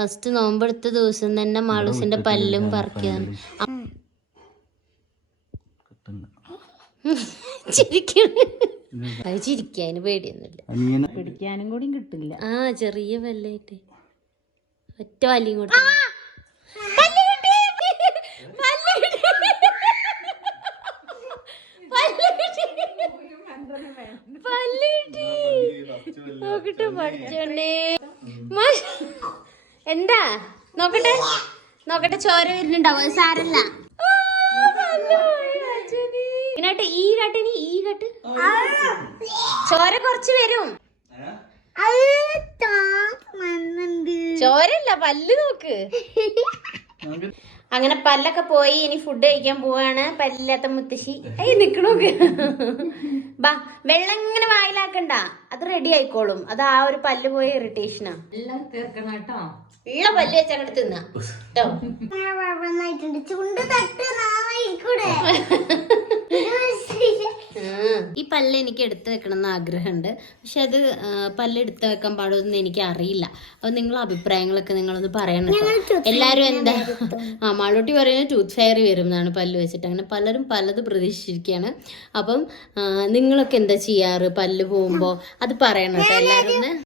First നോമ്പെടുത്ത ദിവസം തന്നെ മാളൂസിന്റെ പല്ലും പറിക്കാൻ അത് ചിരിക്കാന് പേടിയൊന്നുമില്ല, പിടിക്കാനും കൂടി കിട്ടില്ല. ചെറിയ പല്ലായിട്ട് ഒറ്റ വലിയും കൂടെ നോക്കട്ടെ പഠിച്ചോണ്ടേ. എന്താ നോക്കട്ടെ നോക്കട്ടെ, ചോര വരുന്നുണ്ടാവും, സാരല്ല. ഈ കട്ടിനി ഈ കട്ട് ചോര കുറച്ച് വരും. ചോരല്ല, പല്ല് നോക്ക്. അങ്ങനെ പല്ലൊക്കെ പോയി, ഇനി ഫുഡ് കഴിക്കാൻ പോവാണ്. പല്ലില്ലാത്ത മുത്തശ്ശി നിക്കണോക്ക്. ബാ, വെള്ളം ഇങ്ങനെ വായിലാക്കണ്ട, അത് റെഡി ആയിക്കോളും. അത് ആ ഒരു പല്ല് പോയ ഇറിറ്റേഷനാ. എല്ലാം തീർക്കണം കേട്ടോ. ഉള്ള പല്ല് വെച്ചങ്ങോട്ട് തിന്നാ കേട്ടോ. ഈ പല്ല് എനിക്ക് എടുത്തു വെക്കണം എന്ന് ആഗ്രഹമുണ്ട്, പക്ഷെ അത് പല്ല് എടുത്തു വെക്കാൻ പാടുമെന്ന് എനിക്ക് അറിയില്ല. അപ്പൊ നിങ്ങളെ അഭിപ്രായങ്ങളൊക്കെ നിങ്ങളൊന്ന് പറയണം കേട്ടോ. എല്ലാരും എന്താ മാളൂട്ടി പറയുന്നത് ടൂത്ത് ഫെയറി വരും എന്നാണ് പല്ല് വെച്ചിട്ട്. അങ്ങനെ പലരും പലത് പ്രതീക്ഷിച്ചിരിക്കുകയാണ്. അപ്പം നിങ്ങളൊക്കെ എന്താ ചെയ്യാറ് പല്ല് പോകുമ്പോ അത് പറയണം കേട്ടോ എല്ലാരും.